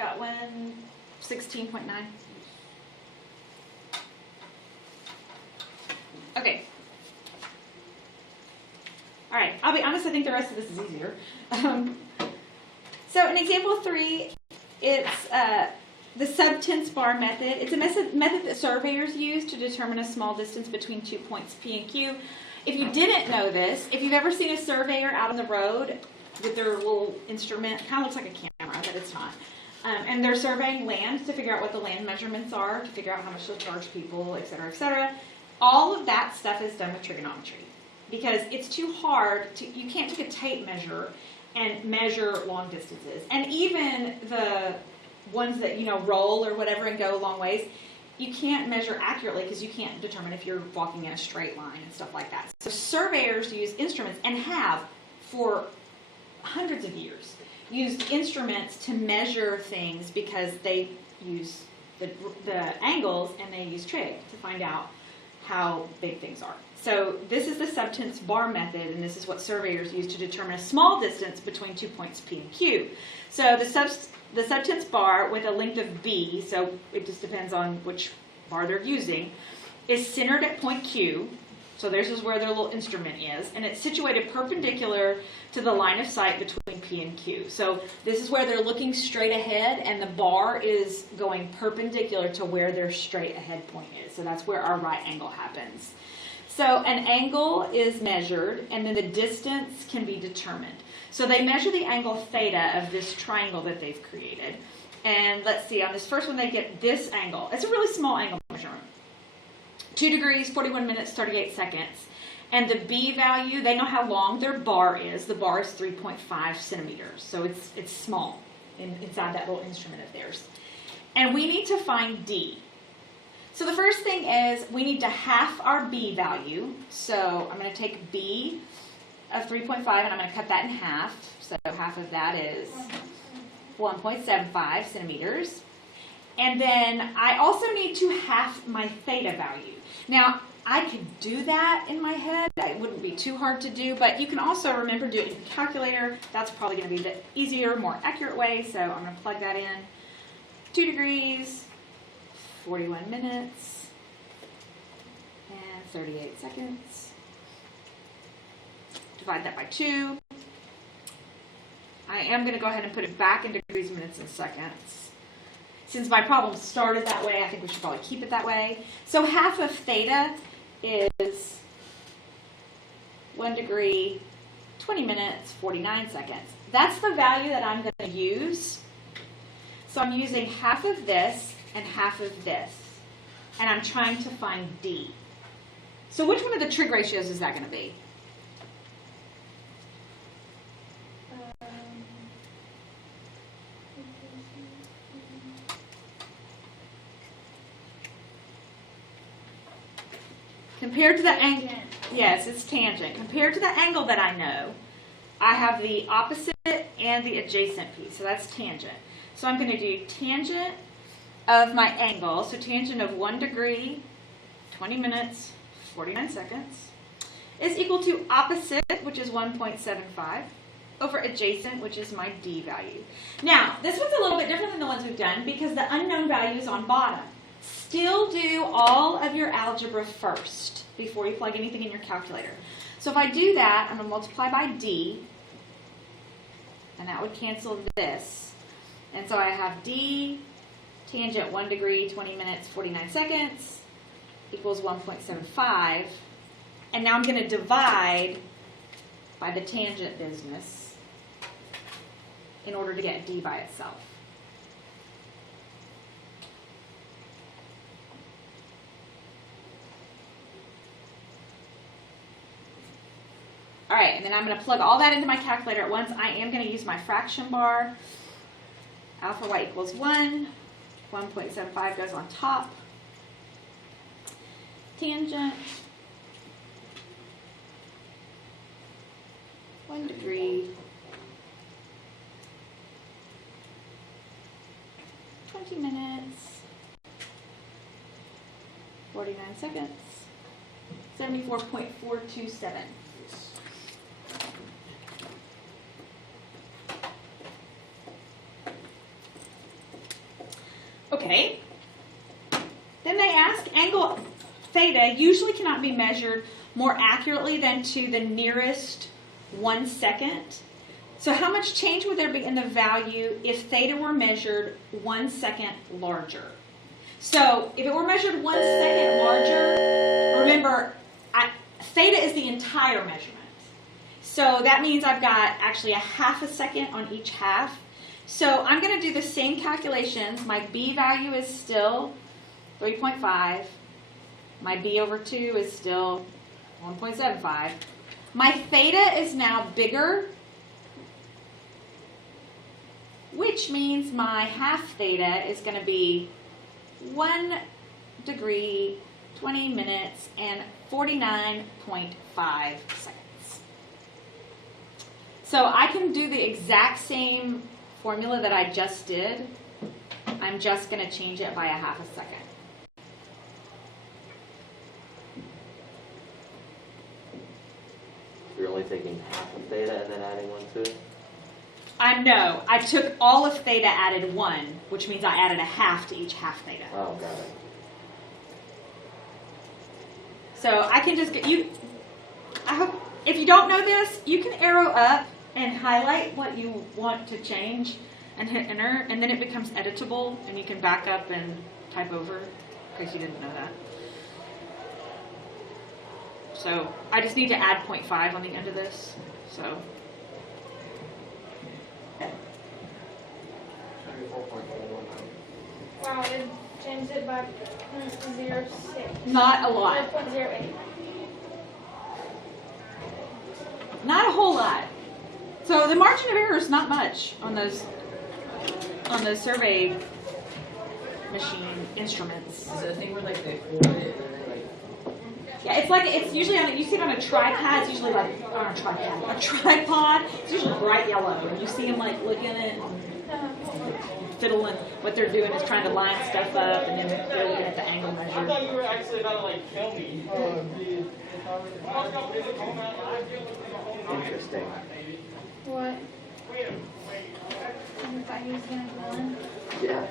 got one, 16.9. Okay. All right, I'll be honest, I think the rest of this is easier. So in example 3, it's the subtense bar method. It's a method that surveyors use to determine a small distance between 2 points P and Q. If you didn't know this, if you've ever seen a surveyor out on the road with their little instrument, it kind of looks like a camera, but it's not. And they're surveying land to figure out what the land measurements are, to figure out how much they'll charge people, et cetera, et cetera. All of that stuff is done with trigonometry because it's too hard you can't take a tape measure and measure long distances. And even the ones that, roll or whatever and go long ways, you can't measure accurately because you can't determine if you're walking in a straight line and stuff like that. So surveyors use instruments and have for hundreds of years used instruments to measure things because they use the angles and they use trig to find out how big things are. So this is the subtense bar method, and this is what surveyors use to determine a small distance between 2 points P and Q. So the subtense bar with a length of B, so it just depends on which bar they're using, is centered at point Q. So this is where their little instrument is, and it's situated perpendicular to the line of sight between P and Q. So this is where they're looking straight ahead, and the bar is going perpendicular to where their straight ahead point is. So that's where our right angle happens. So an angle is measured, and then the distance can be determined. So they measure the angle theta of this triangle that they've created. And let's see, on this first one they get this angle. It's a really small angle measurement. 2 degrees, 41 minutes, 38 seconds. And the B value, they know how long their bar is. The bar is 3.5 centimeters. So it's small inside that little instrument of theirs. And we need to find D. So the first thing is we need to half our B value. So I'm going to take B of 3.5 and I'm going to cut that in half. So half of that is 1.75 centimeters. And then I also need to half my theta value. Now, I could do that in my head. It wouldn't be too hard to do, but you can also remember do it in your calculator. That's probably going to be the easier, more accurate way. So I'm going to plug that in. 2 degrees, 41 minutes, and 38 seconds. Divide that by 2. I am going to go ahead and put it back in degrees, minutes, and seconds. Since my problem started that way, I think we should probably keep it that way. So half of theta is 1 degree, 20 minutes, 49 seconds. That's the value that I'm going to use. So I'm using half of this and half of this. And I'm trying to find D. So which one of the trig ratios is that going to be? Compared to the angle, yes, it's tangent. Compared to the angle that I know, I have the opposite and the adjacent piece. So that's tangent. So I'm going to do tangent of my angle. So tangent of 1 degree, 20 minutes, 49 seconds, is equal to opposite, which is 1.75, over adjacent, which is my D value. Now, this one's a little bit different than the ones we've done because the unknown value is on bottom. Still do all of your algebra first before you plug anything in your calculator. So if I do that, I'm going to multiply by D, and that would cancel this. And so I have D tangent 1 degree, 20 minutes, 49 seconds equals 1.75. And now I'm going to divide by the tangent business in order to get D by itself. All right, and then I'm going to plug all that into my calculator at once. I am going to use my fraction bar. Alpha y equals 1. 1.75 goes on top. Tangent 1 degree, 20 minutes, 49 seconds, 74.427. Okay. Then they ask, angle theta usually cannot be measured more accurately than to the nearest 1 second. So how much change would there be in the value if theta were measured 1 second larger? So if it were measured 1 second larger, remember, theta is the entire measurement. So that means I've got actually a half a second on each half. So I'm going to do the same calculations. My b value is still 3.5. My b over 2 is still 1.75. My theta is now bigger, which means my half theta is going to be 1 degree, 20 minutes, and 49.5 seconds. So I can do the exact same formula that I just did. I'm just going to change it by a half a second. You're only taking half of theta and then adding 1 to it? No, I took all of theta, added 1, which means I added a half to each half theta. Oh, got it. So I can just get you. I hope if you don't know this, you can arrow up and highlight what you want to change and hit enter, and then it becomes editable, and you can back up and type over in case you didn't know that. So I just need to add 0.5 on the end of this. So. Wow, it changed it by 0.06. Not a lot. 0.08. Not a whole lot. So the margin of error is not much on those survey machine instruments. Is it a thing where like they hold it and then like? Yeah, it's usually you see it on a tripod. It's usually like on a tripod. It's usually bright yellow, and you see them like looking at it, and fiddling. What they're doing is trying to line stuff up, and then they're looking at the angle I measure. thought you were actually about to like kill me. Interesting. What? I thought he was gonna go in. Yeah.